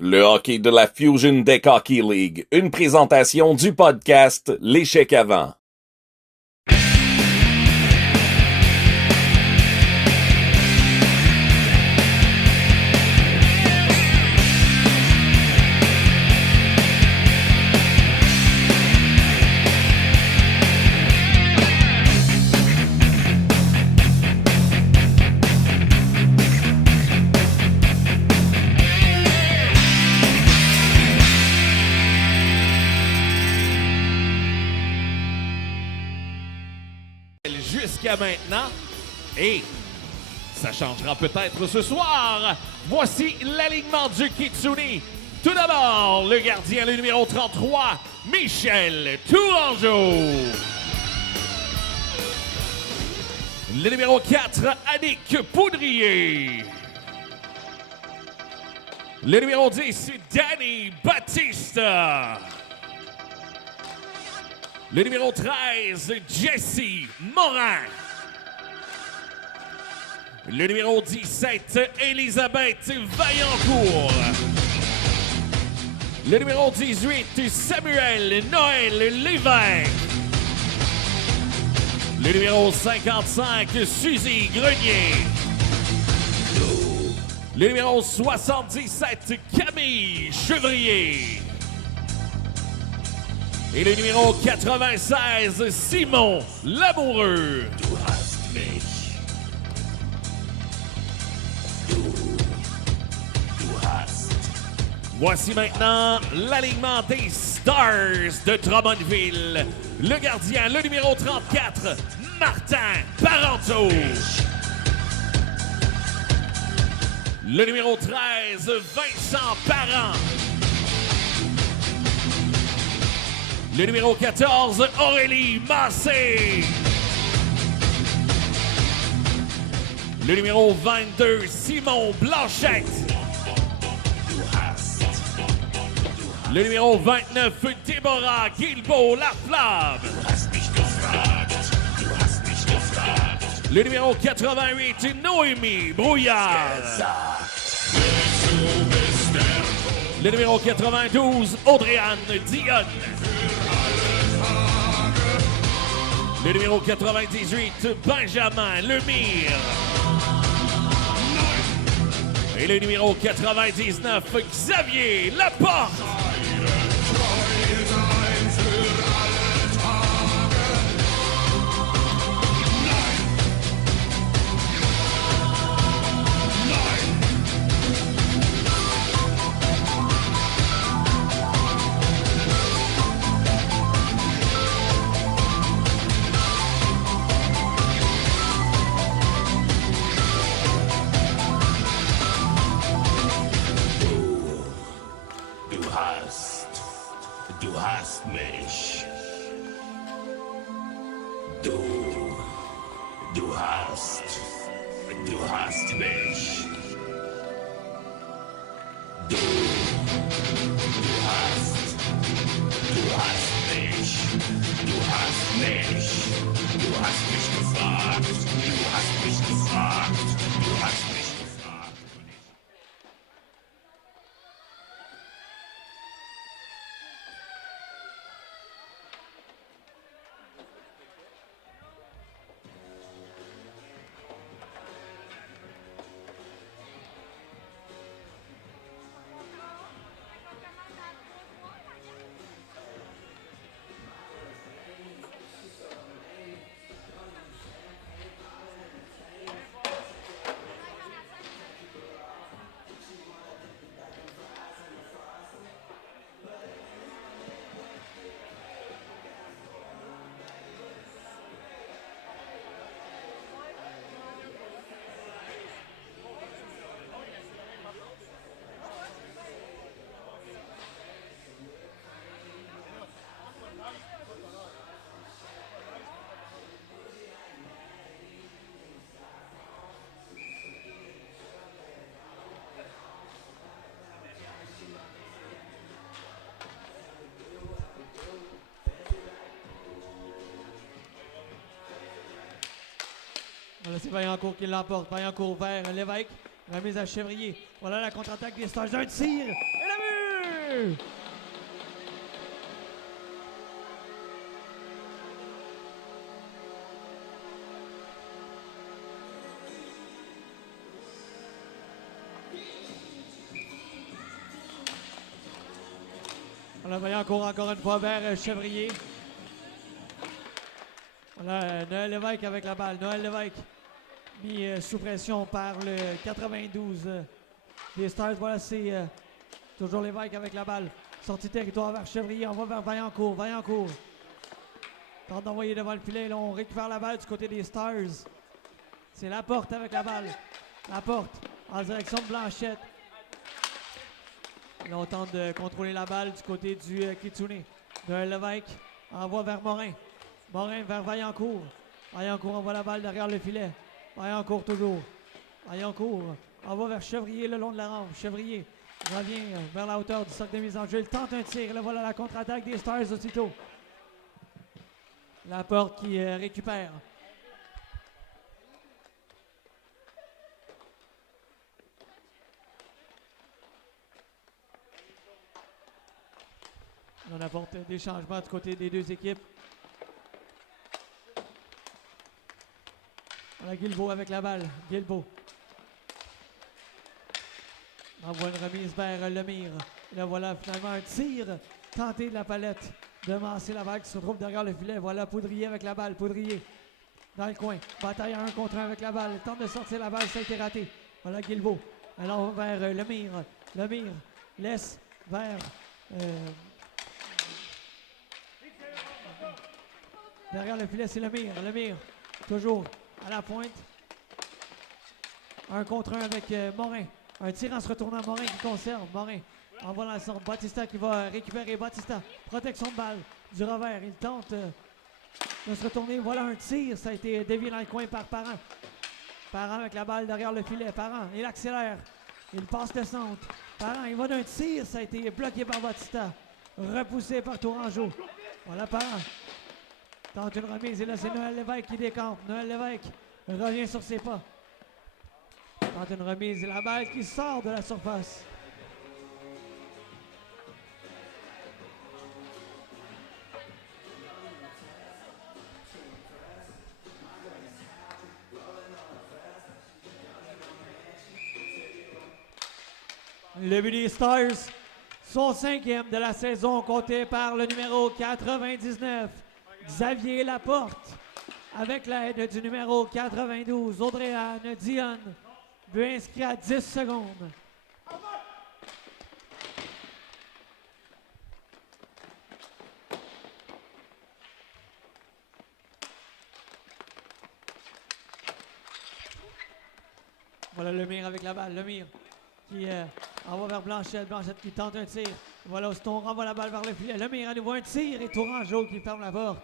Le hockey de la Fusion Deck Hockey League, une présentation du podcast L'échec avant. Jusqu'à maintenant, et ça changera peut-être ce soir. Voici l'alignement du Kitsune. Tout d'abord, le gardien, le numéro 33, Michel Tourangeau. Le numéro 4, Annick Poudrier. Le numéro 10, Danny Baptiste. Le numéro 13, Jesse Morin. Le numéro 17, Elisabeth Vaillancourt. Le numéro 18, Samuel Noël Lévesque. Le numéro 55, Suzy Grenier. Le numéro 77, Camille Chevrier. Et le numéro 96, Simon Lamoureux. Du hast mich. Du hast. Voici maintenant l'alignement des Stars de Drummondville. Le gardien, le numéro 34, Martin Parenteau. Le numéro 13, Vincent Parent. Le numéro 14, Aurélie Massé. Le numéro 22, Simon Blanchette. Le numéro 29, Déborah Guilbeault-Laflamme. Le numéro 88, Noémie Brouillard. Le numéro 92, Audrey-Anne Dionne. Le numéro 98, Benjamin Lemire. Et le numéro 99, Xavier Laporte. Du hast mich. Du hast mich. Du hast mich. Du hast mich. Du hast mich gefragt. Du hast mich gefragt. Du hast mich gefragt. Voilà, c'est Vaillancourt qui l'emporte. Vaillancourt vers Lévesque. Remise à Chevrier. Voilà la contre-attaque des Stars. Un tir. Et le jeu. Voilà, Vaillancourt encore une fois vers Chevrier. Voilà, Noël Lévesque avec la balle. Noël Lévesque mis sous pression par le 92 des Stars. Voilà, c'est toujours Lévesque avec la balle. Sortie territoire vers Chevrier. On va vers Vaillancourt. Vaillancourt tente d'envoyer devant le filet. Là, on récupère la balle du côté des Stars. C'est Laporte avec la balle. Laporte en direction de Blanchette. Là, on tente de contrôler la balle du côté du Kitsune. Noël Lévesque envoie vers Morin. Morin vers Vaillancourt. Vaillancourt envoie la balle derrière le filet. Vaillancourt toujours. Vaillancourt envoie vers Chevrier le long de la rampe. Chevrier revient vers la hauteur du cercle de mise en jeu. Il tente un tir. Là, voilà la contre-attaque des Stars aussitôt. Laporte qui récupère. On apporte des changements du côté des deux équipes. Voilà Guilbeault avec la balle. Guilbeault envoie une remise vers Lemire. Là, voilà finalement un tir tenté de la palette de Massé Laval qui se retrouve derrière le filet. Voilà Poudrier avec la balle. Poudrier dans le coin. Bataille à 1 contre 1 avec la balle. Il tente de sortir la balle. Ça a été raté. Voilà Guilbeault. Alors on va vers Lemire. Lemire laisse vers... derrière le filet, c'est Lemire. Lemire, toujours à la pointe. 1 contre 1 avec Morin. Un tir en se retournant. Morin qui conserve. Morin envoie dans le centre. Batista qui va récupérer. Batista, protection de balle du revers. Il tente de se retourner. Voilà un tir. Ça a été dévié dans le coin par Parent. Parent avec la balle derrière le filet. Parent, il accélère. Il passe le centre. Parent, il va d'un tir. Ça a été bloqué par Batista. Repoussé par Tourangeau. Voilà Parent. Tente une remise et là c'est Noël Lévesque qui décampe. Noël Lévesque revient sur ses pas. Tente une remise et la balle qui sort de la surface. Le but des Stars, son 5e de la saison, compté par le numéro 99. Xavier Laporte, avec l'aide du numéro 92, Audrey-Anne Dionne, but inscrit à 10 secondes. Voilà Lemire avec la balle. Lemire qui envoie vers Blanchette. Blanchette qui tente un tir. Voilà, Auston renvoie la balle vers le filet. Lemire à nouveau un tir et Tourangeau qui ferme la porte.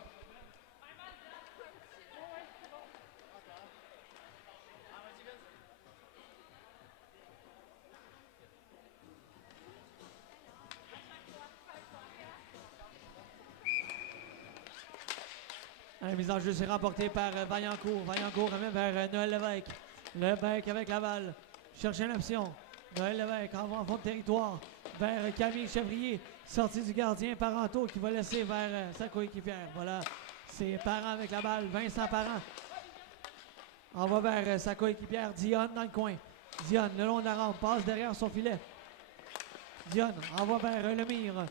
La mise en jeu s'est remportée par Vaillancourt. Vaillancourt remet vers Noël Lévesque. Lévesque avec la balle. Cherche une option. Noël Lévesque envoie en fond de territoire vers Camille Chevrier. Sortie du gardien Parenteau qui va laisser vers sa coéquipière. Voilà, c'est Parent avec la balle. Vincent Parent envoie vers sa coéquipière Dionne dans le coin. Dionne, le long de la rampe, passe derrière son filet. Dionne envoie vers Lemire.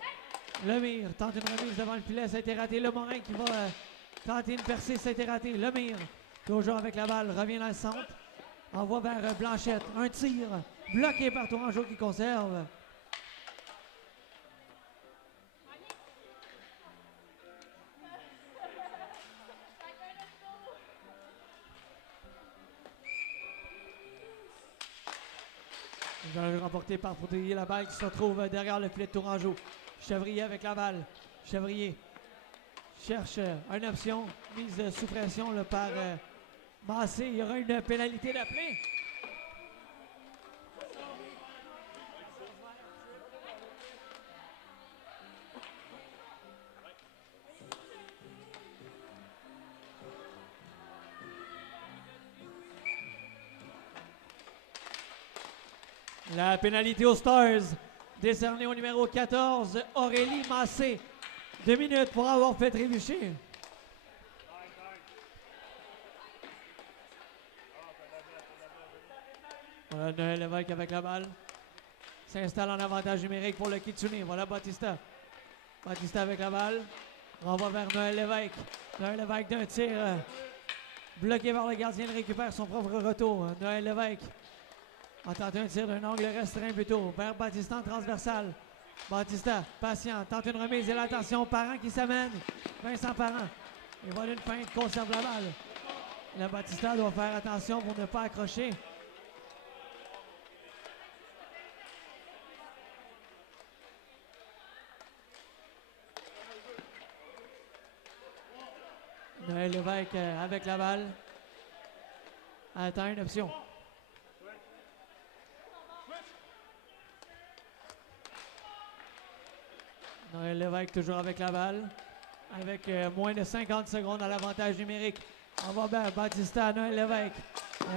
Lemire tente une remise devant le filet. Ça a été raté. Le Morin qui va... tenter une percée, ça a été raté. Lemire, toujours avec la balle, revient dans le centre. Envoie vers Blanchette. Un tir bloqué par Tourangeau qui conserve. J'ai remporté par Poudrier la balle qui se retrouve derrière le filet de Tourangeau. Chevrier avec la balle. Chevrier cherche une option, mise sous pression là, par Massé. Il y aura une pénalité d'appeler. La pénalité aux Stars décerné au numéro 14, Aurélie Massé. 2 minutes pour avoir fait trébucher. Voilà Noël Lévesque avec la balle. S'installe en avantage numérique pour le Kitsune. Voilà Batista. Batista avec la balle. Renvoie vers Noël Lévesque. Noël Lévesque d'un tir bloqué par le gardien. Il récupère son propre retour. Noël Lévesque a tenté un tir d'un angle restreint plutôt. Vers Batista en transversal. Batista, patient, tente une remise et l'attention. Parent qui s'amène. Vincent Parent. Il vole une feinte, conserve la balle. Le Batista doit faire attention pour ne pas accrocher. Noël Lévesque avec la balle. Attend une option. Noël Lévesque toujours avec la balle. Avec moins de 50 secondes à l'avantage numérique. On va vers Batista, Noël Lévesque.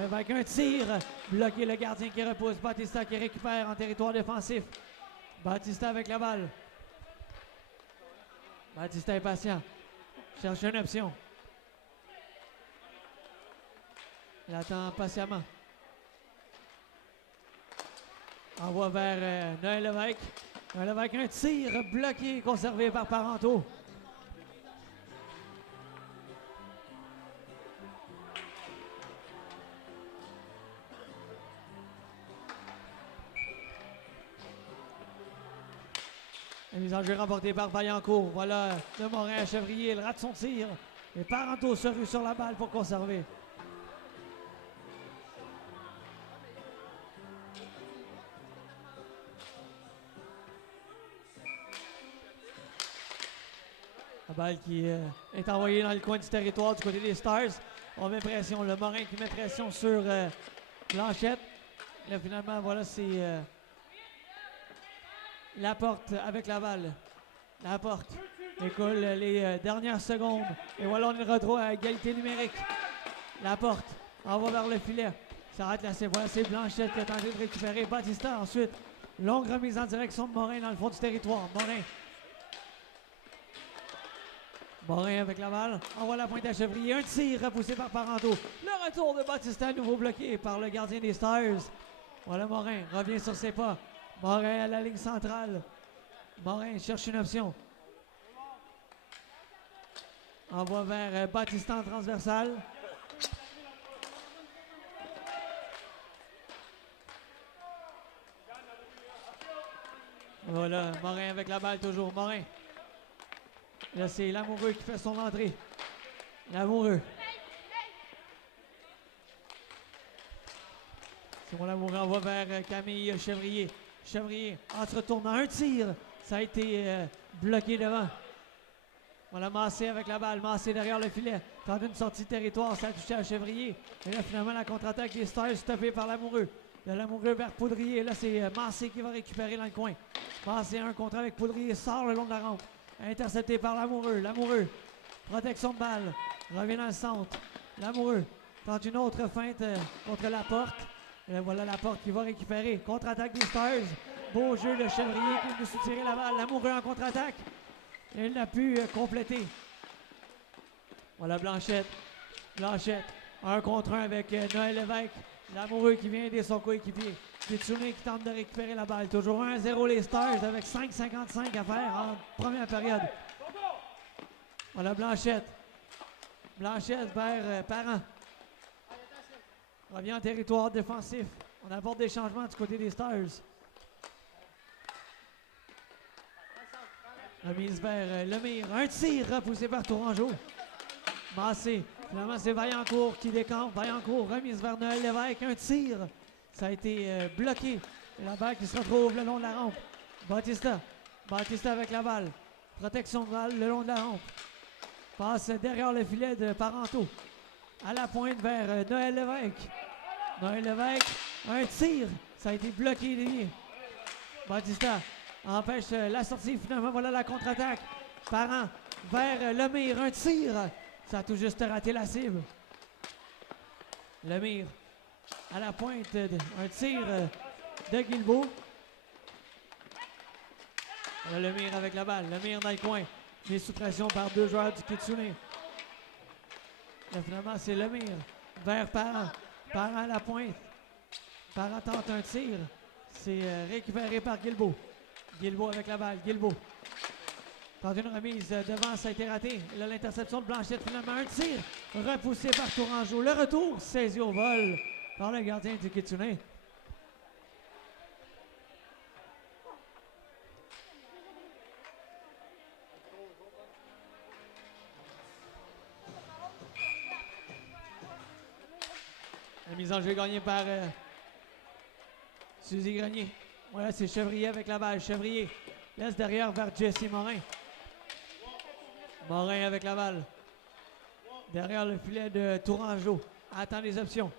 Avec un tir. Bloqué le gardien qui repousse. Batista qui récupère en territoire défensif. Batista avec la balle. Batista est patient. Cherche une option. Il attend patiemment. Envoie vers Noël Lévesque. Noël Lévesque, un tir bloqué, conservé par Parenteau. La mise en jeu remportée par Vaillancourt. Voilà de Morin à Chevrier. Il rate son tir. Et Parenteau se rue sur la balle pour conserver. La balle qui est envoyée dans le coin du territoire du côté des Stars. On met pression. Le Morin qui met pression sur Blanchette. Là, finalement, voilà, c'est Laporte avec la balle. Laporte écoule les dernières secondes. Et voilà, on est de retour à égalité numérique. Laporte envoie vers le filet. Ça arrête là, c'est Blanchette qui a tenté de récupérer Batista. Ensuite, longue remise en direction de Morin dans le fond du territoire. Morin avec la balle, envoie la pointe à Chevrier, un tir repoussé par Parenteau. Le retour de Batista, nouveau bloqué par le gardien des Stars. Voilà Morin, revient sur ses pas. Morin à la ligne centrale. Morin cherche une option. Envoie vers Batista en transversal. Voilà, Morin avec la balle toujours. Morin. Là, c'est Lamoureux qui fait son entrée. Lamoureux. Simon Lamoureux envoie vers Camille Chevrier. Chevrier entre-tournant un tir. Ça a été bloqué devant. Voilà Massé avec la balle. Massé derrière le filet. Tente une sortie de territoire. Ça a touché à Chevrier. Et là, finalement, la contre-attaque des Stars stoppée par Lamoureux. De Lamoureux vers Poudrier. Là, c'est Massé qui va récupérer dans le coin. Massé un contre avec Poudrier. Sort le long de la rampe. Intercepté par Lamoureux. Lamoureux. Protection de balle. Revient dans le centre. Lamoureux. Tente une autre feinte contre Laporte. Et là, voilà Laporte qui va récupérer. Contre-attaque des Stars. Beau jeu de Chevrier qui veut soutirer la balle. Lamoureux en contre-attaque. Et il n'a pu compléter. Voilà Blanchette. Blanchette. Un contre un avec Noël Lévesque. Lamoureux qui vient aider son coéquipier. Kitsune qui tente de récupérer la balle. Toujours 1-0 les Stars avec 5,55 à faire en première période. Voilà Blanchette. Blanchette vers Parent. Revient en territoire défensif. On apporte des changements du côté des Stars. Remise vers Lemire. Un tir repoussé par Tourangeau. Massé. Finalement, c'est Vaillancourt qui décampe. Vaillancourt, remise vers Noël Lévesque. Un tir. Ça a été bloqué. Et la balle qui se retrouve le long de la rampe. Batista. Batista avec la balle. Protection de balle le long de la rampe. Passe derrière le filet de Parenteau. À la pointe vers Noël Lévesque. Noël Lévesque. Un tir. Ça a été bloqué, dévié. Batista empêche la sortie. Finalement, voilà la contre-attaque. Parent vers Lemire. Un tir. Ça a tout juste raté la cible. Lemire à la pointe. Un tir de Guilbeault. Lemire avec la balle. Lemire dans le coin. Mis sous pression par deux joueurs du Kitsune. Là, finalement, c'est Lemire vers Parent. Parent à la pointe. Parent tente un tir. C'est récupéré par Guilbeault. Guilbeault avec la balle. Guilbeault. Tente une remise devant, ça a été raté. Là, l'interception de Blanchette, finalement, un tir repoussé par Tourangeau. Le retour saisi au vol par le gardien du Kitsune. La mise en jeu gagnée par Suzy Grenier. Voilà, c'est Chevrier avec la balle. Chevrier laisse derrière vers Jesse Morin. Morin avec la balle. Derrière le filet de Tourangeau. Attend les options.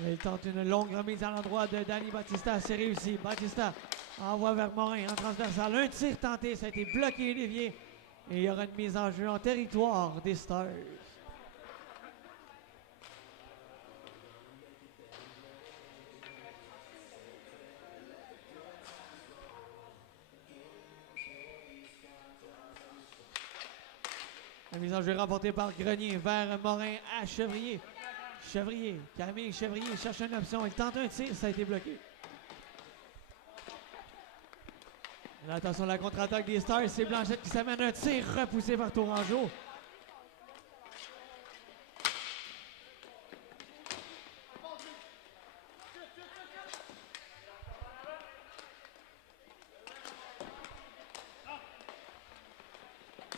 Il tente une longue remise à l'endroit de Danny Battista. C'est réussi. Battista envoie vers Morin en transversal. Un tir tenté. Ça a été bloqué et dévié. Et il y aura une mise en jeu en territoire des Stars. La mise en jeu remportée par Grenier vers Morin à Chevrier. Chevrier, Camille Chevrier cherche une option. Il tente un tir, ça a été bloqué. Là, attention à la contre-attaque des Stars. C'est Blanchette qui s'amène un tir repoussé par Tourangeau.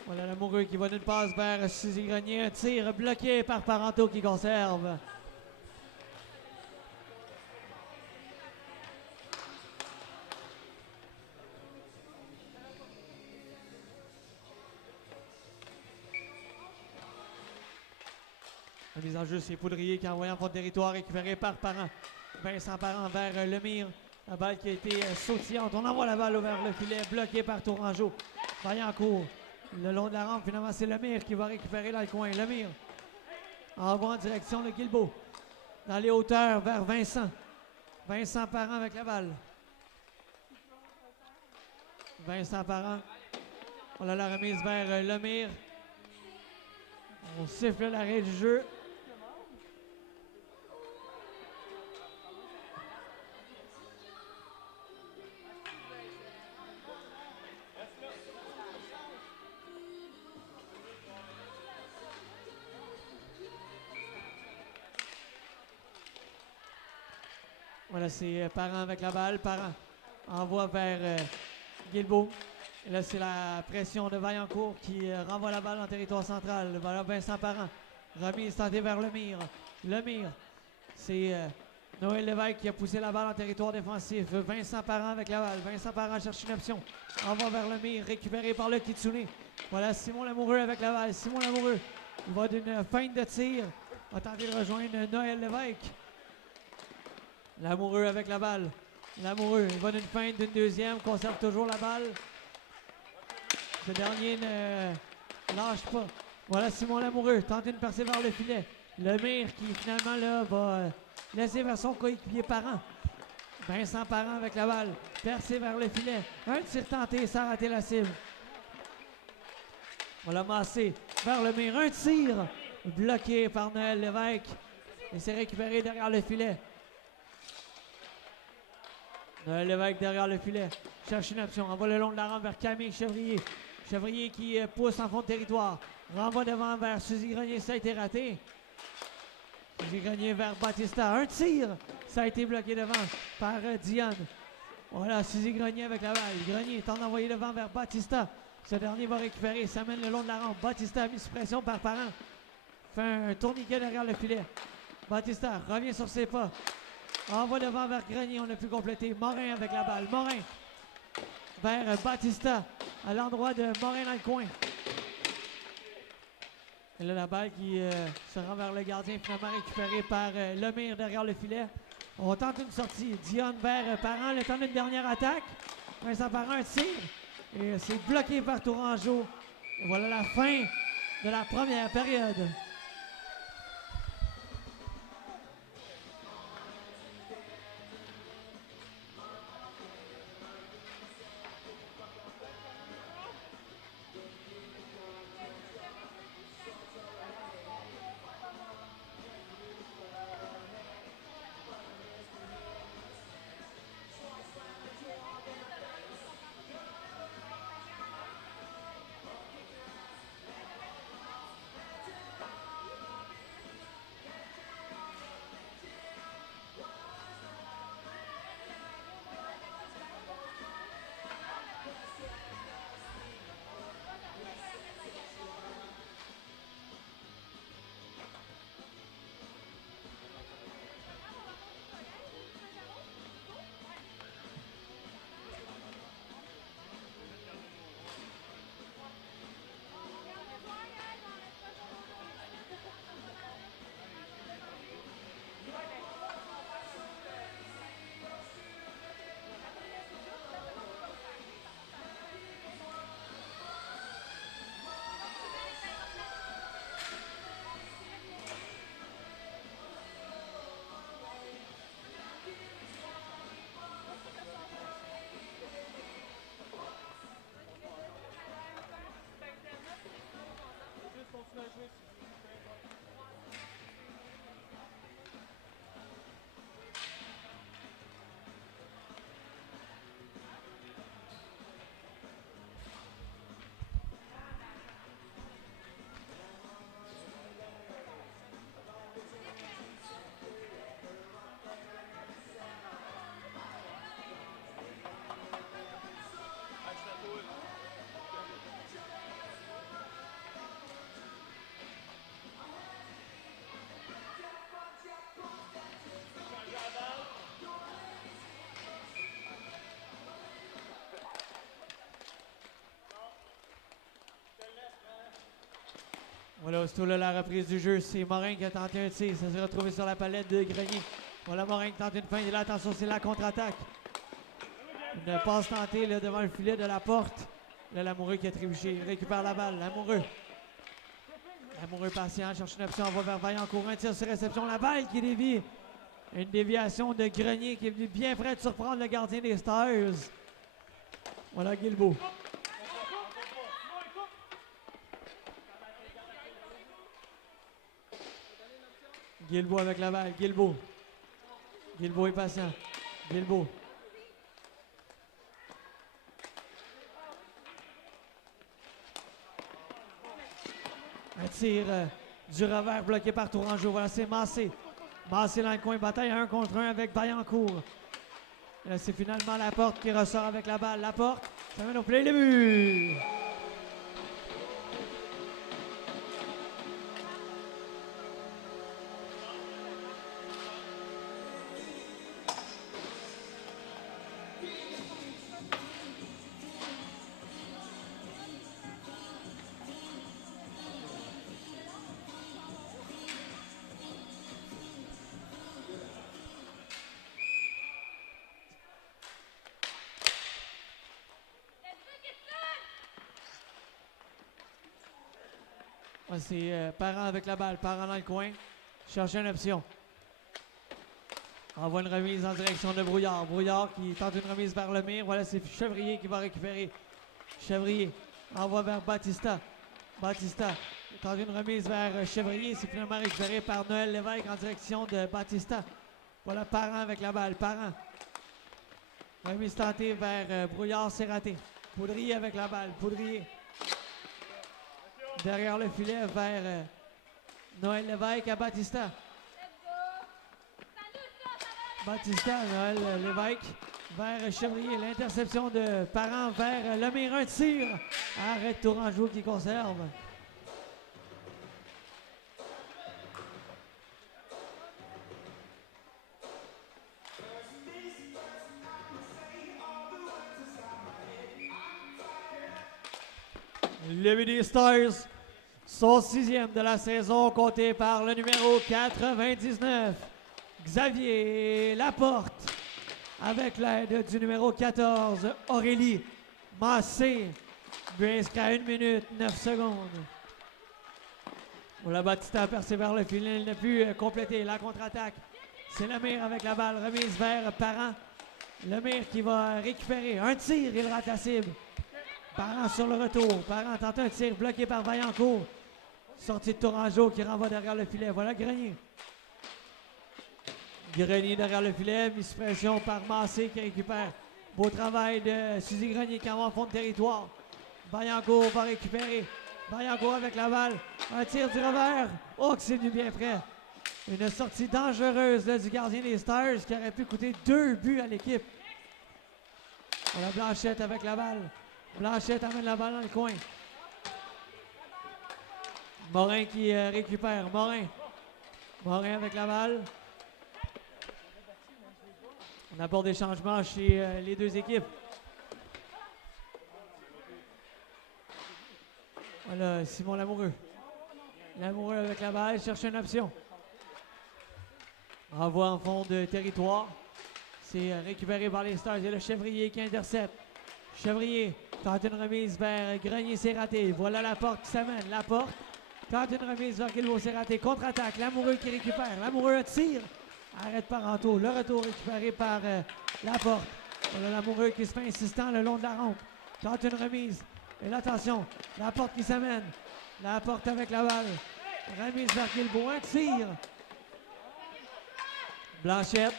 Voilà l'amoureux qui va d'une passe vers Suzy Grenier. Un tir bloqué par Parenteau qui conserve. La mise en jeu, c'est Poudrier qui a envoyé en fond de territoire, récupéré par Parent. Vincent Parent vers Lemire. La balle qui a été sautillante. On envoie la balle vers le filet, bloqué par Tourangeau. Vaillancourt. Le long de la rampe, finalement, c'est Lemire qui va récupérer dans le coin. Lemire envoie en direction de Guilbeault. Dans les hauteurs vers Vincent. Vincent Parent avec la balle. Vincent Parent. On a la remise vers Lemire. On siffle l'arrêt du jeu. Voilà, c'est Parent avec la balle. Parent envoie vers Guilbeault. Et là, c'est la pression de Vaillancourt qui renvoie la balle en territoire central. Voilà Vincent Parent. Remise tentée vers Lemire. Lemire, c'est Noël Lévesque qui a poussé la balle en territoire défensif. Vincent Parent avec la balle. Vincent Parent cherche une option. Envoie vers Lemire, récupéré par le Kitsune. Voilà Simon Lamoureux avec la balle. Simon Lamoureux, il va d'une feinte de tir. Va tenter de rejoindre Noël Lévesque. Lamoureux avec la balle. Lamoureux, il va d'une feinte, d'une deuxième, conserve toujours la balle. Ce dernier ne lâche pas. Voilà Simon Lamoureux, tente une percée vers le filet. Lemire qui finalement là, va laisser vers son coéquipier Parent. Vincent Parent avec la balle. Percée vers le filet. Un tir tenté, ça a raté la cible. Voilà Massé vers Lemire. Un tir bloqué par Noël Lévesque. Et c'est récupéré derrière le filet. Noël Lévesque derrière le filet. Cherche une option. Envoie le long de la rampe vers Camille Chevrier. Chevrier qui pousse en fond de territoire. Renvoie devant vers Suzy Grenier. Ça a été raté. Suzy Grenier vers Battista. Un tir. Ça a été bloqué devant par Diane. Voilà Suzy Grenier avec la balle. Grenier tente d'envoyer devant vers Battista. Ce dernier va récupérer. S'amène le long de la rampe. Battista a mis sous pression par Parent. Fait un tourniquet derrière le filet. Battista revient sur ses pas. Envoie devant vers Grenier, on a pu compléter. Morin avec la balle. Morin vers Battista à l'endroit de Morin dans le coin. Et là, la balle qui se rend vers le gardien, finalement récupérée par Lemire derrière le filet. On tente une sortie. Dionne vers Parent, le temps d'une dernière attaque. Vincent Parent, un tir. Et c'est bloqué par Tourangeau. Et voilà la fin de la première période. Voilà, aussitôt là, la reprise du jeu, c'est Morin qui a tenté un tir. Ça s'est retrouvé sur la palette de Grenier. Voilà, Morin qui tente une feinte. Et là, attention, c'est la contre-attaque. Une passe tentée là, devant le filet de la porte. Là, Lamoureux qui a trébuché. Il récupère la balle. Lamoureux. Lamoureux patient, cherche une option. On va vers Vaillancourt. Un tir sur réception. La balle qui dévie. Une déviation de Grenier qui est venu bien près de surprendre le gardien des Stars. Voilà Guilbeault. Guilbeault avec la balle. Guilbeault. Guilbeault est patient. Guilbeault. Un tir du revers bloqué par Tourangeau. Voilà, c'est Massé. Massé dans le coin. Bataille 1 contre 1 avec Vaillancourt. Là, c'est finalement Laporte qui ressort avec la balle. Laporte, ça mène au play de but. C'est Parent avec la balle. Parent dans le coin. Cherche une option. Envoie une remise en direction de Brouillard. Brouillard qui tente une remise vers le mur. Voilà, c'est Chevrier qui va récupérer. Chevrier envoie vers Batista. Batista tente une remise vers Chevrier. C'est finalement récupéré par Noël Lévesque en direction de Batista. Voilà, Parent avec la balle. Parent. Remise tentée vers Brouillard, c'est raté. Poudrier avec la balle. Poudrier. Derrière le filet vers Noël Lévesque à Batista. Batista, Noël Lévesque vers Chevrier. L'interception de Parent vers Lemire. Un tir. Arrête Tourangeau qui conserve. Le but des Stars, son 6e de la saison, compté par le numéro 99, Xavier Laporte, avec l'aide du numéro 14, Aurélie Massé. But inscrit à 1 minute 9 secondes. Voilà, Batista a percé vers le filet, il n'a pu compléter la contre-attaque. C'est Lemire avec la balle, remise vers Parent. Lemire qui va récupérer un tir, il rate la cible. Parent sur le retour. Parent tente un tir bloqué par Vaillancourt. Sortie de Tourangeau qui renvoie derrière le filet. Voilà Grenier. Grenier derrière le filet. Mise sous pression par Massé qui récupère. Beau travail de Suzy Grenier qui envoie en fond de territoire. Vaillancourt va récupérer. Vaillancourt avec la balle. Un tir du revers. Oh, que c'est du bien près. Une sortie dangereuse là, du gardien des Stars qui aurait pu coûter 2 buts à l'équipe. Voilà Blanchette avec la balle. Blanchette amène la balle dans le coin. Morin qui récupère. Morin. Morin avec la balle. On apporte des changements chez les deux équipes. Voilà, Simon Lamoureux. Lamoureux avec la balle, cherche une option. Renvoi en fond de territoire. C'est récupéré par les Stars. Et le Chevrier qui intercepte. Chevrier tente une remise vers Grenier, c'est raté. Voilà Laporte qui s'amène. Laporte tente une remise vers Guilbeault, c'est raté. Contre-attaque, Lamoureux qui récupère. Lamoureux tire. Arrête par Parenteau. Le retour récupéré par Laporte. Voilà Lamoureux qui se fait insistant le long de la rampe. Tente une remise. Et là, attention, Laporte qui s'amène. Laporte avec la balle. Remise vers Guilbeault, un tir. Blanchette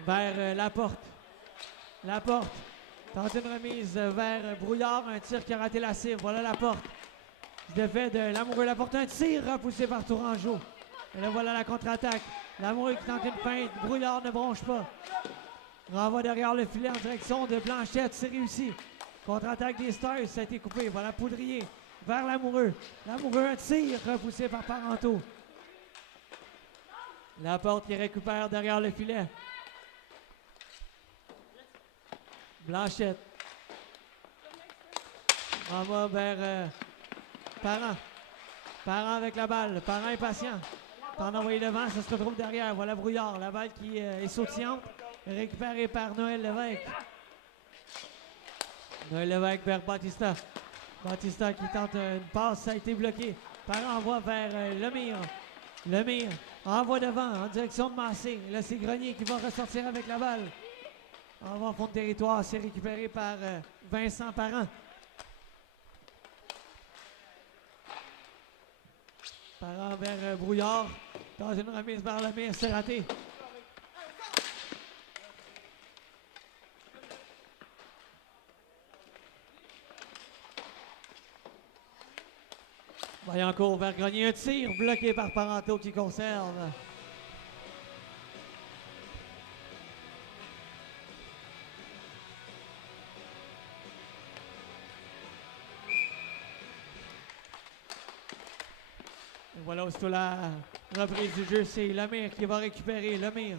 vers Laporte. Laporte tente une remise vers Brouillard, un tir qui a raté la cible. Voilà Laporte. De fait de Lamoureux. Laporte, un tir repoussé par Tourangeau. Et là, voilà la contre-attaque. Lamoureux qui tente une feinte. Brouillard ne bronche pas. Renvoie derrière le filet en direction de Blanchette. C'est réussi. Contre-attaque des Stars, ça a été coupé. Voilà Poudrier vers Lamoureux. Lamoureux, un tir repoussé par Parenteau. Laporte qui récupère derrière le filet. Blanchette. On va vers Parent. Parent avec la balle. Parent impatient. T'en envoyé devant, ça se retrouve derrière. Voilà Brouillard. La balle qui est sautillante. Récupérée par Noël Lévesque. Noël Lévesque vers Batista. Batista qui tente une passe, ça a été bloqué. Parent envoie vers Lemire. Lemire envoie devant en direction de Massé. Là, c'est Grenier qui va ressortir avec la balle. Envoie en fond de territoire, c'est récupéré par Vincent Parent. Parent vers Brouillard. Dans une remise vers Lemire, c'est raté. Vaillancourt vers Grenier, un tir bloqué par Parenteau qui conserve. Et voilà aussitôt la reprise du jeu, c'est Lemire qui va récupérer. Lemire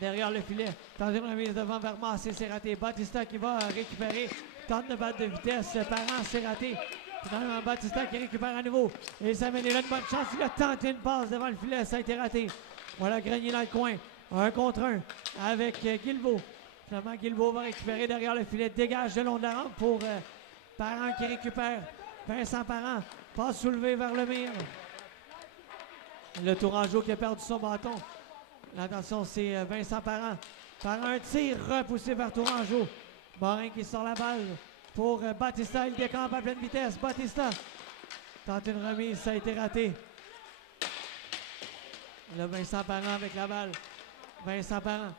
derrière le filet. Dans une remise devant vers Massé, c'est raté. Batista qui va récupérer. Tente de battre de vitesse. Parent, c'est raté. Finalement, Batista qui récupère à nouveau. Et ça mène là une bonne chance. Il a tenté une passe devant le filet. Ça a été raté. Voilà Grenier dans le coin. 1 contre 1 avec Guilbeault. Finalement, Guilbeault va récupérer derrière le filet. Dégage de long de la rampe pour Parent qui récupère. Vincent Parent. Passe soulevée vers le mur. Le Tourangeau qui a perdu son bâton. L'attention, c'est Vincent Parent. Parent, un tir repoussé vers Tourangeau. Morin qui sort la balle. Pour Batista, il décampe à pleine vitesse. Batista tente une remise, ça a été raté. Là, Vincent Parent avec la balle. Vincent Parent.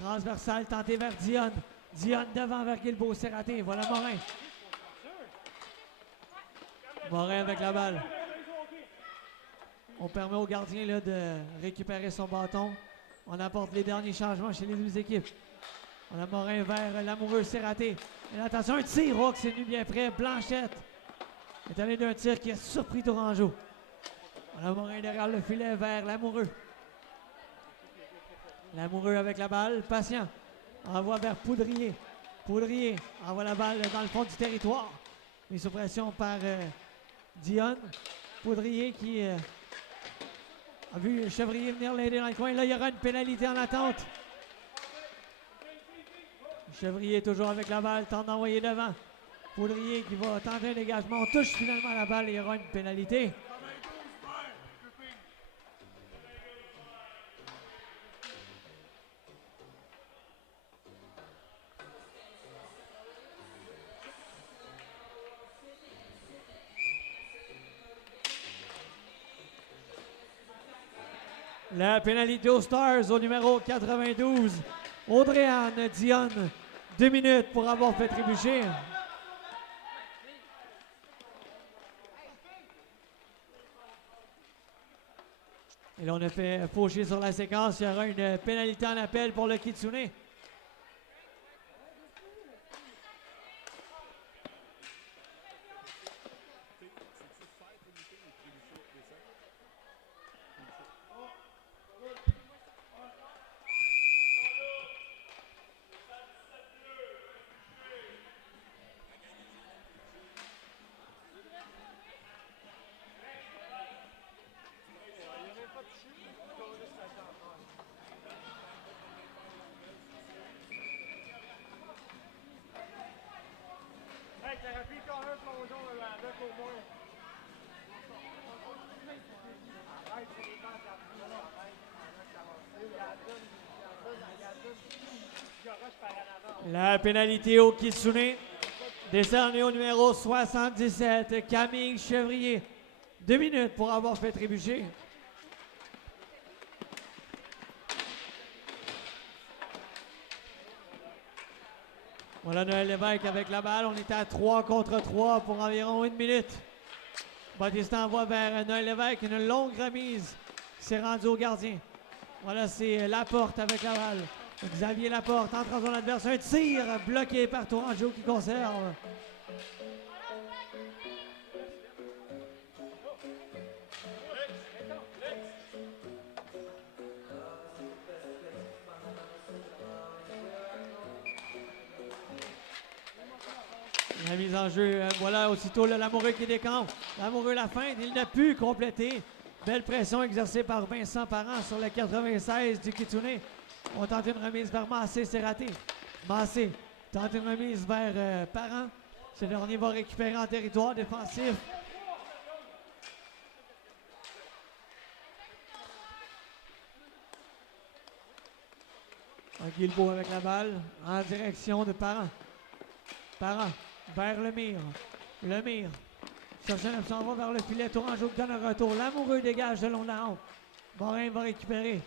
Transversal, tenté vers Dionne. Dionne devant vers Guilbeault, c'est raté. Voilà Morin. Morin avec la balle. On permet au gardien là, de récupérer son bâton. On apporte les derniers changements chez les deux équipes. On a Morin vers Lamoureux, c'est raté. Et attention, un tir, Rock, c'est venu bien près. Blanchette est allé d'un tir qui a surpris Tourangeau. On a Morin derrière le filet vers Lamoureux. Lamoureux avec la balle, patient. Envoie vers Poudrier. Poudrier envoie la balle dans le fond du territoire. Mis sous pression par Dionne. Poudrier qui a vu Chevrier venir l'aider dans le coin. Là, il y aura une pénalité en attente. Chevrier toujours avec la balle, tente d'envoyer devant. Poudrier qui va tenter un dégagement. On touche finalement la balle et il y aura une pénalité. La pénalité aux Stars au numéro 92. Audrey-Anne Dionne, 2 minutes pour avoir fait trébucher. Et là, on a fait faucher sur la séquence. Il y aura une pénalité en appel pour le Kitsune. La pénalité au Kitsune, décernée au numéro 77, Camille Chevrier. 2 minutes pour avoir fait trébucher. Voilà Noël Lévesque avec la balle. On était à 3 contre 3 pour environ 1 minute. Batista envoie vers Noël Lévesque. Une longue remise. C'est rendu au gardien. Voilà, c'est Laporte avec la balle. Xavier Laporte entre en zone adverse. Un tir bloqué par Tourangeau qui conserve. La mise en jeu, voilà aussitôt l'amoureux qui décampe. L'amoureux la fin, il n'a pu compléter. Belle pression exercée par Vincent Parent sur le 96 du Kitsune. On tente une remise vers Massé, c'est raté. Massé tente une remise vers Parent. Ce dernier va récupérer en territoire défensif. Guilbeault avec la balle en direction de Parent. Parent vers le mur. Le mur. Cherche un s'en va vers le filet. Tourangeau donne un retour. L'amoureux dégage de long de la rampe. Morin va récupérer.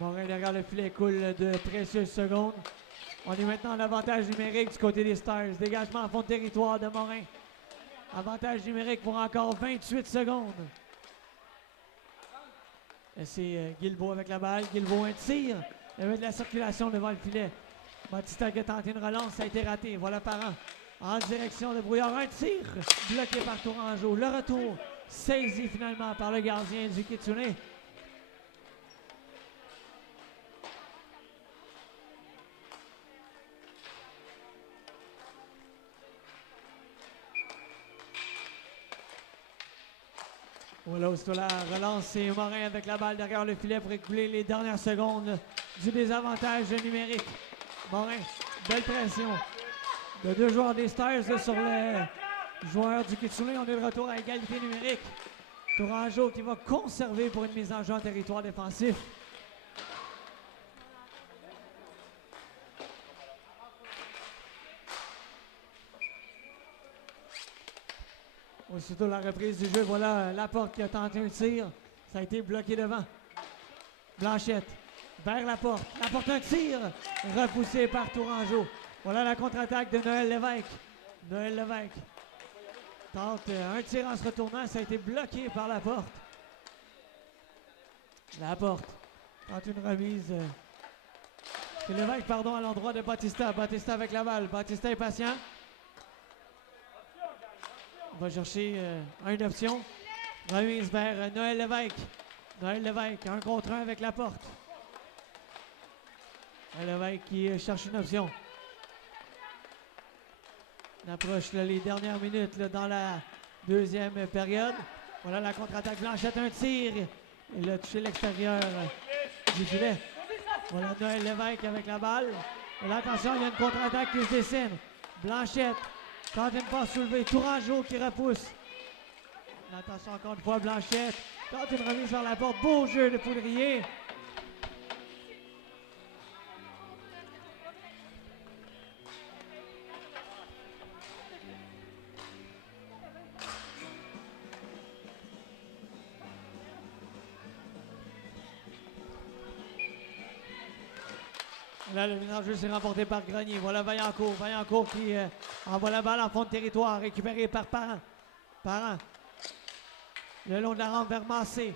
Morin derrière le filet coule de précieuses secondes. On est maintenant en avantage numérique du côté des Stars. Dégagement en fond de territoire de Morin. Avantage numérique pour encore 28 secondes. C'est Guilbeault avec la balle. Guilbeault un tir. Il y avait de la circulation devant le filet. Batista qui a tenté une relance, ça a été raté. Voilà Parent en direction de Brouillard. Un tir bloqué par Tourangeau. Le retour saisi finalement par le gardien du Kitsune. Voilà, aussitôt la relance, c'est Morin avec la balle derrière le filet pour écouler les dernières secondes du désavantage numérique. Morin, belle pression de deux joueurs des Stars sur le joueur du Kitsune. On est de retour à égalité numérique. Tourangeau qui va conserver pour une mise en jeu en territoire défensif. Aussitôt la reprise du jeu, voilà Laporte qui a tenté un tir. Ça a été bloqué devant. Blanchette vers Laporte. Laporte un tir repoussé par Tourangeau. Voilà la contre-attaque de Noël Lévesque. Noël Lévesque tente un tir en se retournant. Ça a été bloqué par Laporte. Laporte tente une remise. C'est Lévesque, pardon, à l'endroit de Batista. Batista avec la balle. Batista est patient. On va chercher une option. Remise vers Noël Lévesque. Noël Lévesque, un contre un avec Laporte. Noël Lévesque qui cherche une option. On approche là, les dernières minutes là, dans la deuxième période. Voilà la contre-attaque. Blanchette, un tir. Il a touché l'extérieur du filet. Voilà Noël Lévesque avec la balle. Et là, attention, il y a une contre-attaque qui se dessine. Blanchette tente une passe soulevée. Tourangeau qui repousse. Attention encore une fois, Blanchette tente une remise vers la porte. Beau jeu de Poudrier. Là, le ménage jeu s'est remporté par Grenier. Voilà Vaillancourt. Vaillancourt qui envoie la balle en fond de territoire, récupéré par Parent. Parent. Le long de la rampe vers Massé.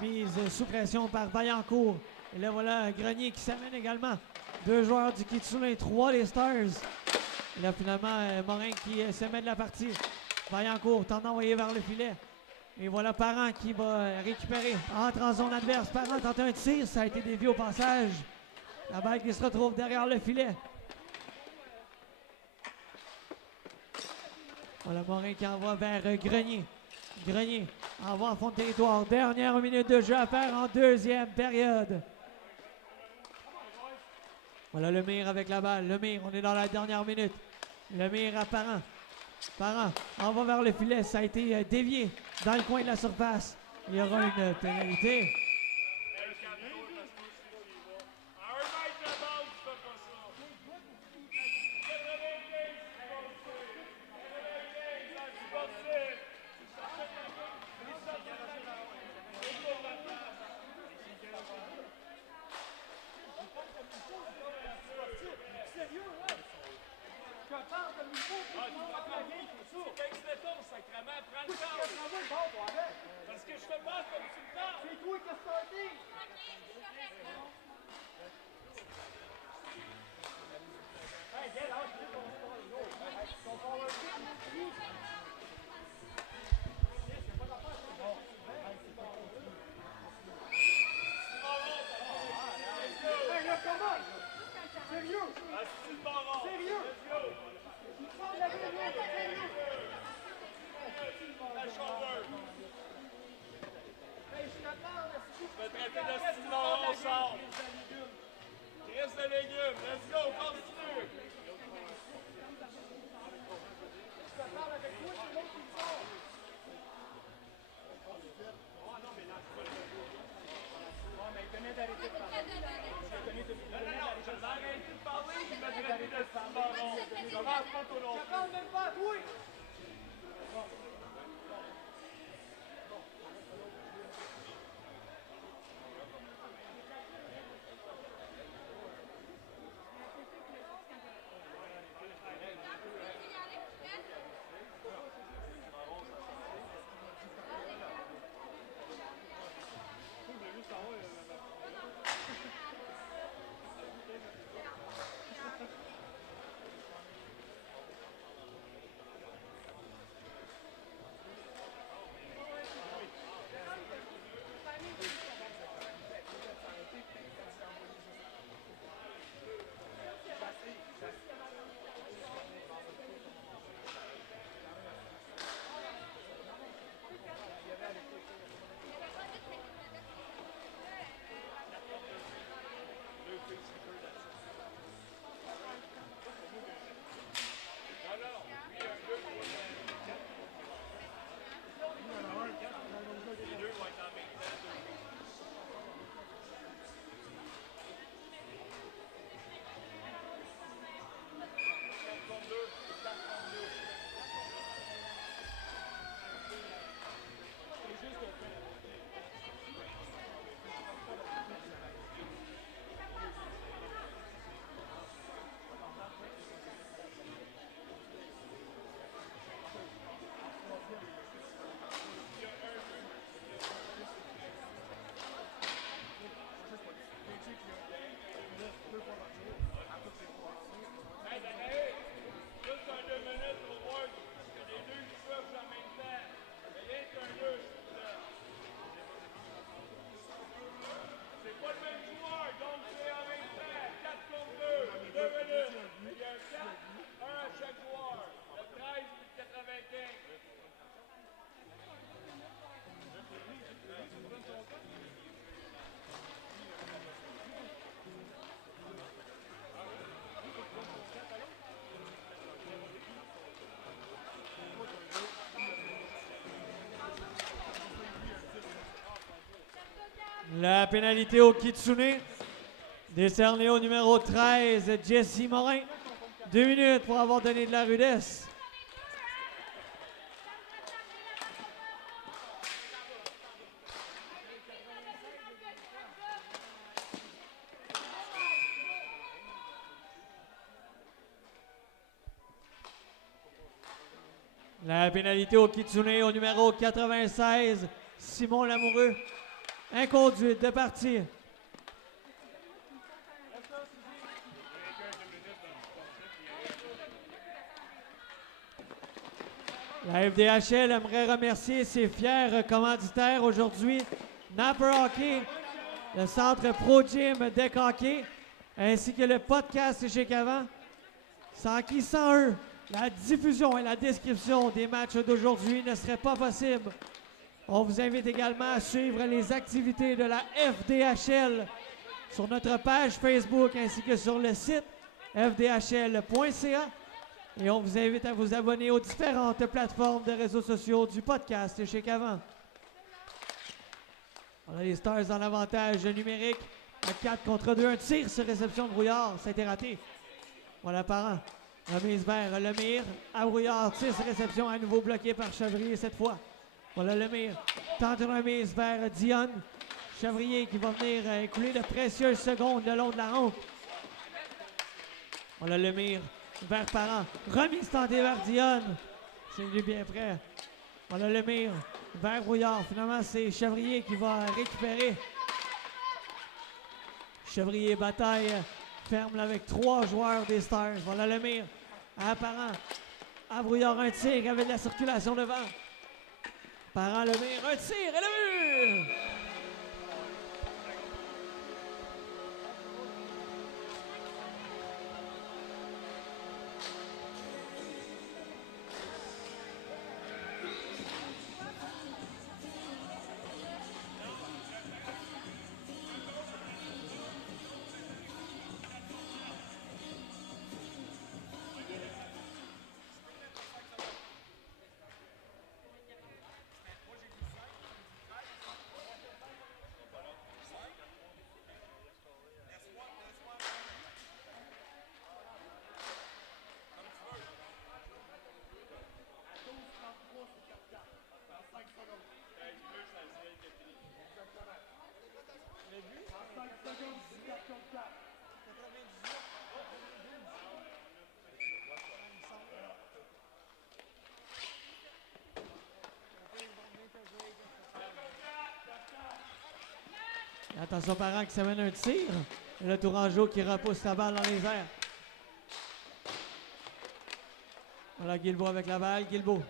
Mise sous pression par Vaillancourt. Et là, voilà Grenier qui s'amène également. Deux joueurs du Kitsune, trois des Stars. Et là, finalement, Morin qui se met de la partie. Vaillancourt tente d'envoyer vers le filet. Et voilà Parent qui va récupérer. Entre en zone adverse. Parent tente un tir. Ça a été dévié au passage. La balle qui se retrouve derrière le filet. Voilà Morin qui envoie vers Grenier. Grenier envoie en fond de territoire. Dernière minute de jeu à faire en deuxième période. Voilà Lemire avec la balle. Lemire, on est dans la dernière minute. Lemire à Parent. Parent envoie vers le filet. Ça a été dévié dans le coin de la surface. Il y aura une pénalité. La pénalité au Kitsune, décernée au numéro 13, Jesse Morin. 2 minutes pour avoir donné de la rudesse. La pénalité au Kitsune au numéro 96, Simon Lamoureux. Inconduite de partie. La FDHL aimerait remercier ses fiers commanditaires aujourd'hui. Napper Hockey, le centre Pro Gym Deck Hockey, ainsi que le podcast chez Cavan. Sans qui, sans eux, la diffusion et la description des matchs d'aujourd'hui ne serait pas possible. On vous invite également à suivre les activités de la FDHL sur notre page Facebook ainsi que sur le site fdhl.ca. Et on vous invite à vous abonner aux différentes plateformes de réseaux sociaux du podcast chez Cavan. On a les Stars en avantage numérique. À 4 contre 2, un tir sur réception de Brouillard. Ça a été raté. Voilà Parent. Remise vers Lemire. À Brouillard, tir sur réception à nouveau bloqué par Chevrier cette fois. Voilà Lemire. Tente une remise vers Dionne. Chevrier qui va venir écouler de précieuses secondes le long de la rampe. Voilà Lemire vers Parent. Remise tentée vers Dionne. C'est venu bien près. Voilà Lemire vers Brouillard. Finalement, c'est Chevrier qui va récupérer. Chevrier bataille. Ferme avec 3 joueurs des Stars. Voilà Lemire. À Parent. À Brouillard, un tir avec de la circulation devant. Parent Lemire, un tir et le mur! Attention, Parent qui s'amène un tir. Et le Tourangeau qui repousse la balle dans les airs. Voilà Guilbeault avec la balle. Guilbeault.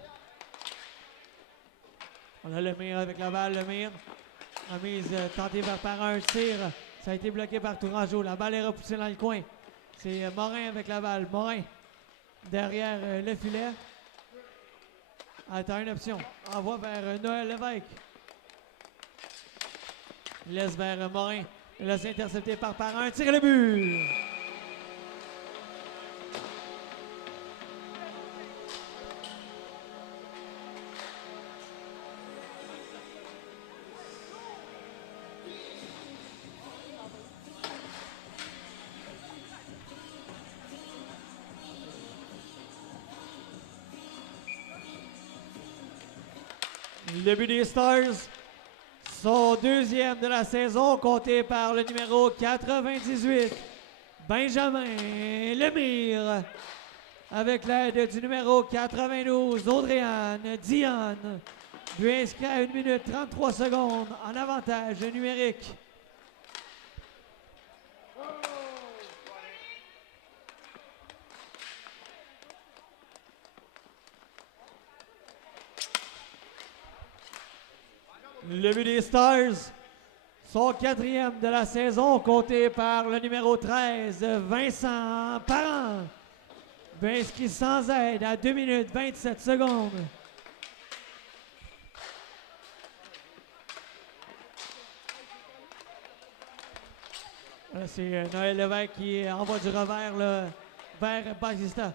On a Lemire avec la balle. Lemire. Remise tentée par un tir. Ça a été bloqué par Tourangeau. La balle est repoussée dans le coin. C'est Morin avec la balle. Morin derrière le filet. Attends une option. Envoie vers Noël Lévesque. Il laisse vers Morin. Il laisse intercepté par Parent. Tire le but! Le but des Stars. Son deuxième de la saison, compté par le numéro 98, Benjamin Lemire, avec l'aide du numéro 92, Audrey-Anne Dionne. But inscrit à 1 minute 33 secondes en avantage numérique. Le but des Stars, son quatrième de la saison, compté par le numéro 13, Vincent Parent. But inscrit sans aide à 2 minutes 27 secondes. C'est Noël Lévesque qui envoie du revers là, vers Batista.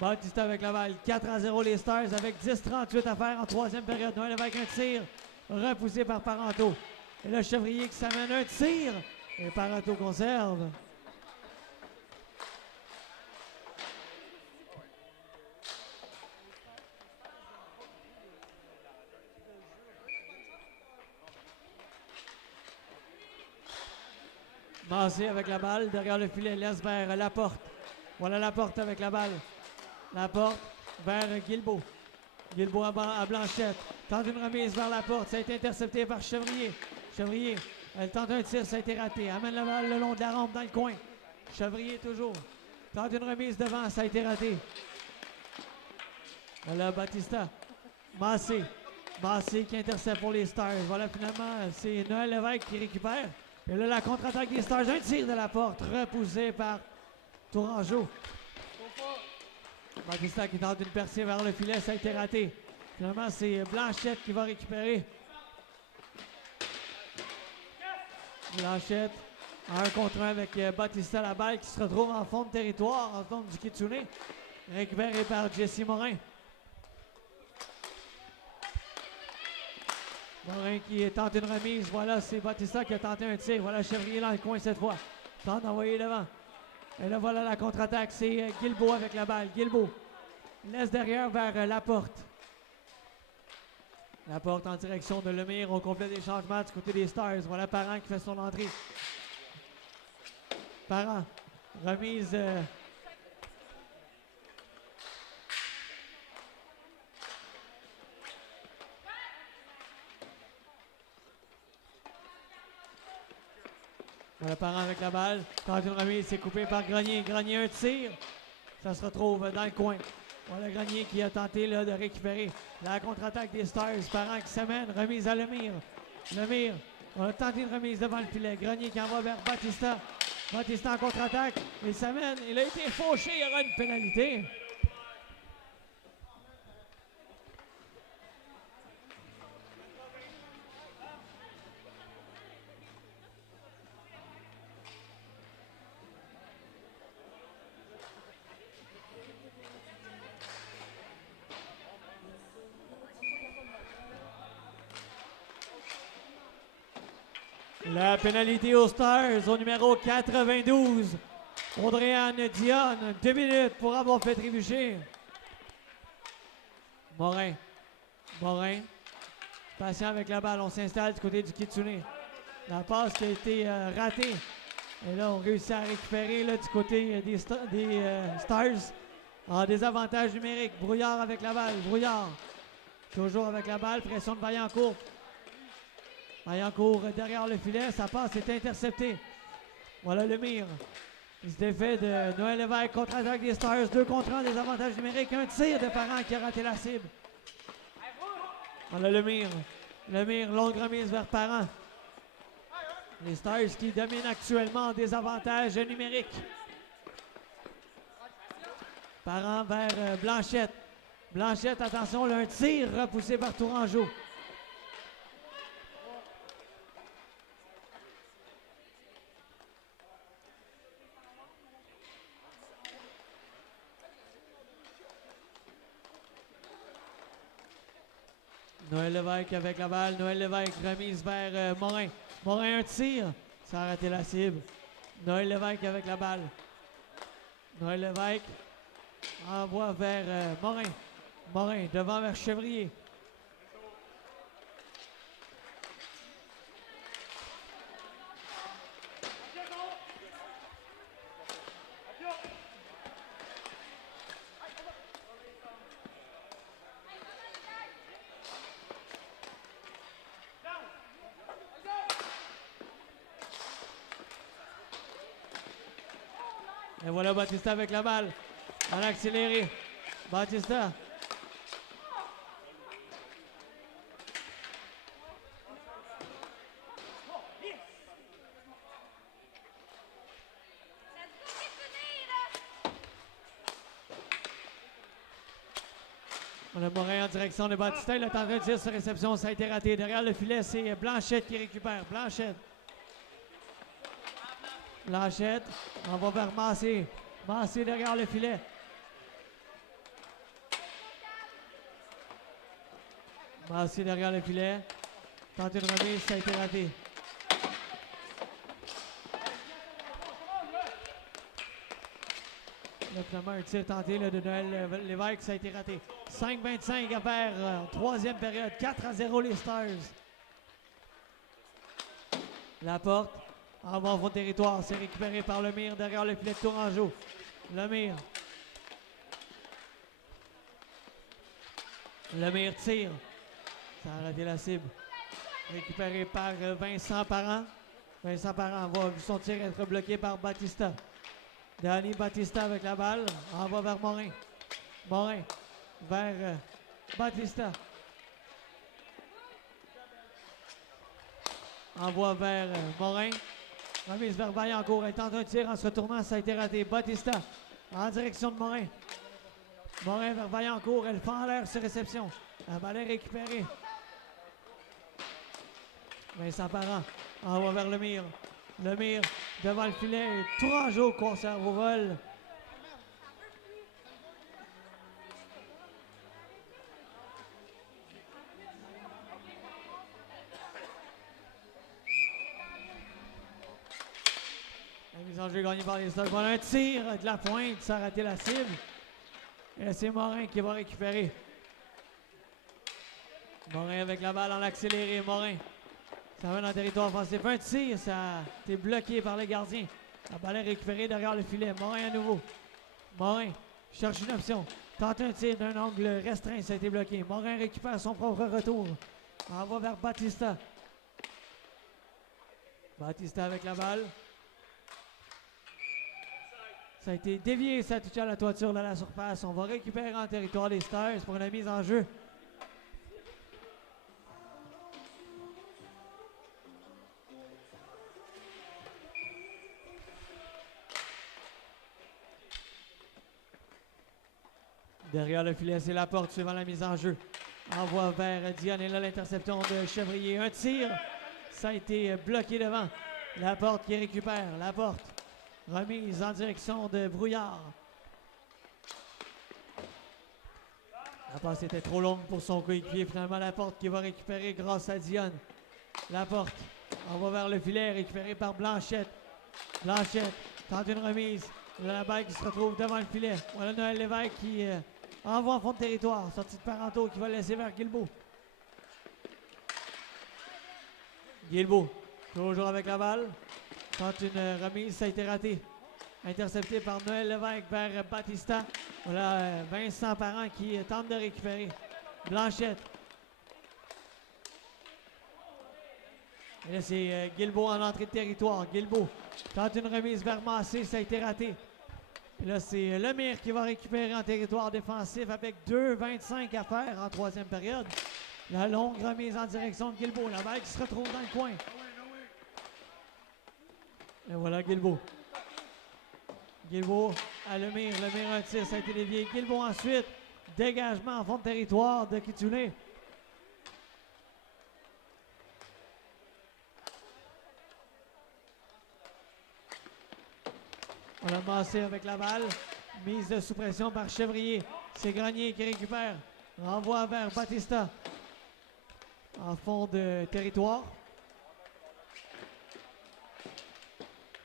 Batista avec la balle. 4-0 les Stars avec 10-38 à faire en troisième période. Noël Lévesque un tir. Repoussé par Parenteau. Et le Chevrier qui s'amène un tir. Et Parenteau conserve. Massé avec la balle. Derrière le filet, laisse vers Laporte. Voilà Laporte avec la balle. Laporte vers Guilbeault. Guilbeault à Blanchette. Tente une remise vers la porte. Ça a été intercepté par Chevrier. Chevrier, elle tente un tir, ça a été raté. Amène la balle le long de la rampe dans le coin. Chevrier toujours. Tente une remise devant, ça a été raté. Voilà Batista. Massé. Massé qui intercepte pour les Stars. Voilà finalement, c'est Noël Lévesque qui récupère. Et là, la contre-attaque des Stars. Un tir de la porte, repoussé par Tourangeau. Batista qui tente une percée vers le filet, ça a été raté. Finalement, c'est Blanchette qui va récupérer. Blanchette, 1 contre 1 avec Batista, la balle qui se retrouve en fond de territoire, en fond du Kitsune. Récupéré par Jesse Morin. Morin qui tente une remise. Voilà, c'est Batista qui a tenté un tir. Voilà, Chevrier dans le coin cette fois. Tente d'envoyer devant. Et là, voilà la contre-attaque. C'est Guilbeault avec la balle. Guilbeault laisse derrière vers Laporte. Laporte en direction de Lemire. On complète des changements du côté des Stars. Voilà Parent qui fait son entrée. Parent. Remise. Voilà Parent avec la balle. Tente une remise, c'est coupé par Grenier. Grenier un tir. Ça se retrouve dans le coin. Voilà Grenier qui a tenté là, de récupérer la contre-attaque des Stars. Parent qui s'amène. Remise à Lemire. Lemire. On a tenté une remise devant le filet. Grenier qui envoie vers Batista. Batista en contre-attaque. Il s'amène. Il a été fauché. Il y aura une pénalité. La pénalité aux Stars au numéro 92. Audrey-Anne Dionne, 2 minutes pour avoir fait trébucher. Morin. Morin. Patient avec la balle. On s'installe du côté du Kitsune. La passe qui a été ratée Et là, on réussit à récupérer là, du côté des Stars en désavantage numérique. Brouillard avec la balle. Brouillard. Toujours avec la balle. Pression de Vaillancourt. Vaillancourt derrière le filet. Sa passe est interceptée. Voilà Lemire. Il se défait de Noël Lévesque. Contre-attaque des Stars. 2 contre 1. Désavantage numérique. Un tir de Parent qui a raté la cible. Voilà Lemire. Lemire, longue remise vers Parent. Les Stars qui dominent actuellement en désavantage numérique. Parent vers Blanchette. Blanchette, attention, là, un tir repoussé par Tourangeau. Noël Lévesque avec la balle. Noël Lévesque remise vers Morin. Morin, un tir. Ça a raté la cible. Noël Lévesque avec la balle. Noël Lévesque envoie vers Morin. Morin devant vers Chevrier. Et voilà Batista avec la balle. En accéléré. Batista. On a Morin en direction de Batista. Il a tenté de tirer sur réception. Ça a été raté. Derrière le filet, c'est Blanchette qui récupère. Blanchette. Blanchette. On va vers Massé. Massé derrière le filet. Massé derrière le filet. Tente une remise, ça a été raté. Là, finalement, un tir tenté là, de Noël Lévesque, ça a été raté. 5-25 à faire troisième période. 4-0 les Stars. Laporte. En bon fond de territoire, c'est récupéré par Lemire derrière le filet de Tourangeau. Lemire. Lemire tire. Ça a raté la cible. Récupéré par Vincent Parent. Vincent Parent va vu son tir être bloqué par Batista. Danny Batista avec la balle. Envoie vers Morin. Morin vers Batista. Envoie vers Morin. Remise vers Vaillancourt. Elle tente un tir en se retournant. Ça a été raté. Batista en direction de Morin. Morin vers Vaillancourt. Elle fend en l'air sur réception. La balle est récupérée. Vincent Parent envoie vers Lemire. Lemire devant le filet. Tourangeau conserve au vol. La mise en jeu gagnée par les Stars. Voilà un tir de la pointe. Ça a raté la cible. Et c'est Morin qui va récupérer. Morin avec la balle en accéléré. Morin. Ça va dans le territoire offensif. Un tir, ça a été bloqué par le gardien. La balle est récupérée derrière le filet. Morin à nouveau. Morin cherche une option. Tente un tir d'un angle restreint. Ça a été bloqué. Morin récupère son propre retour. Envoie vers Batista. Batista avec la balle. Ça a été dévié. Ça a touché à la toiture de la surface. On va récupérer en territoire des Stars pour une mise en jeu. Derrière le filet, c'est Laporte suivant la mise en jeu. Envoie vers Diane et là l'interception de Chevrier. Un tir, ça a été bloqué devant. Laporte qui récupère. Laporte, remise en direction de Brouillard. La passe était trop longue pour son coéquipier. Finalement, Laporte qui va récupérer grâce à Diane. Laporte envoie vers le filet, récupéré par Blanchette. Blanchette tente une remise. La balle qui se retrouve devant le filet. Voilà Noël Lévesque qui envoie en fond de territoire. Sortie de Parenteau qui va le laisser vers Guilbeault. Guilbeault, toujours avec la balle. tente une remise, ça a été raté. Intercepté par Noël Lévesque vers Batista. Voilà Vincent Parent qui tente de récupérer. Blanchette. Et là, c'est Guilbeault en entrée de territoire. Guilbeault tente une remise vers Massé, ça a été raté. Et là, c'est Lemire qui va récupérer en territoire défensif avec 2,25 à faire en troisième période. La longue remise en direction de Guilbeault. La balle qui se retrouve dans le coin. Et voilà Guilbeault. Guilbeault à Lemire. Lemire un tir, ça a été dévié. Guilbeault ensuite. Dégagement en fond de territoire de Kitsune. On a Massé avec la balle. Mise sous pression par Chevrier. C'est Grenier qui récupère. Renvoi vers Batista. En fond de territoire.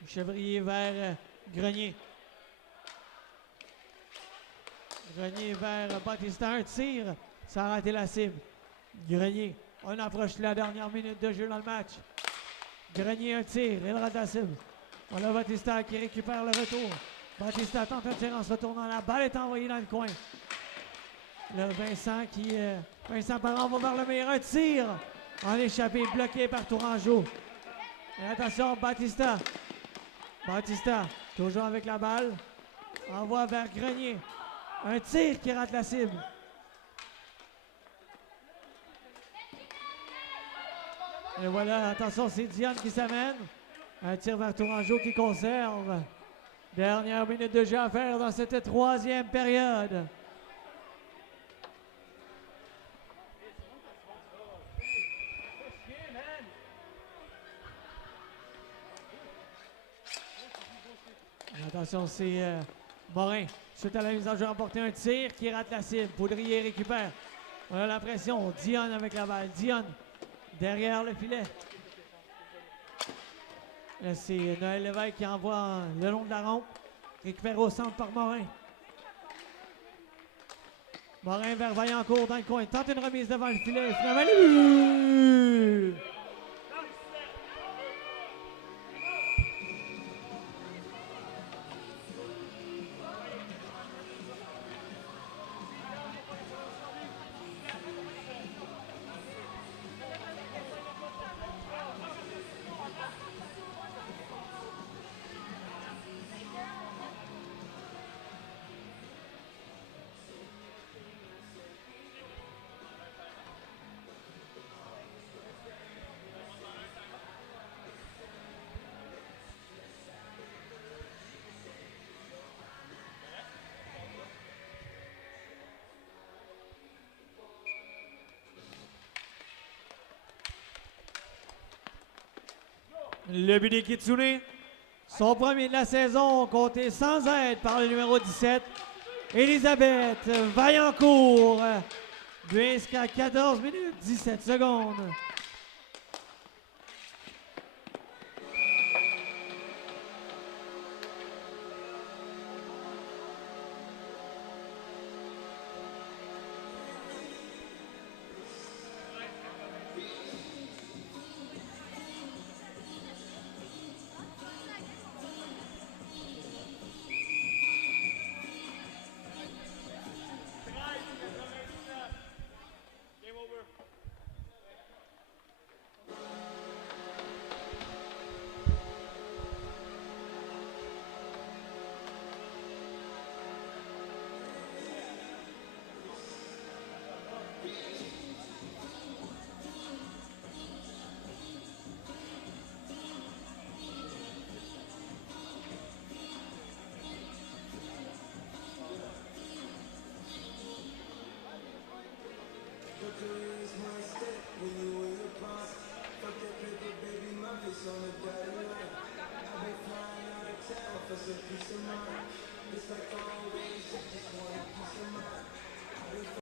Chevrier vers Grenier. Grenier vers Batista. Un tir. Ça a raté la cible. Grenier. On approche la dernière minute de jeu dans le match. Grenier, un tir. Il rate la cible. On a Batista qui récupère le retour. Batista tente un tir en se retournant. La balle est envoyée dans le coin. Là, Vincent Parent va vers le meilleur. Un tir en échappé, bloqué par Tourangeau. Et attention, Batista. Batista, toujours avec la balle. Envoie vers Grenier. Un tir qui rate la cible. Et voilà, attention, c'est Diane qui s'amène. Un tir vers Tourangeau qui conserve. Dernière minute de jeu à faire dans cette troisième période. Attention, c'est Morin. Suite à la mise en jeu, remporté un tir qui rate la cible. Poudrier récupère. On a la pression. Dionne avec la balle. Dionne derrière le filet. Là, c'est Noël Lévesque qui envoie le long de la rampe. Récupéré au centre par Morin. Morin vers Vaillancourt dans le coin. Tente une remise devant le filet. Finalement, le but des Kitsune, son premier de la saison, compté sans aide par le numéro 17, Elisabeth Vaillancourt, jusqu'à 14 minutes 17 secondes.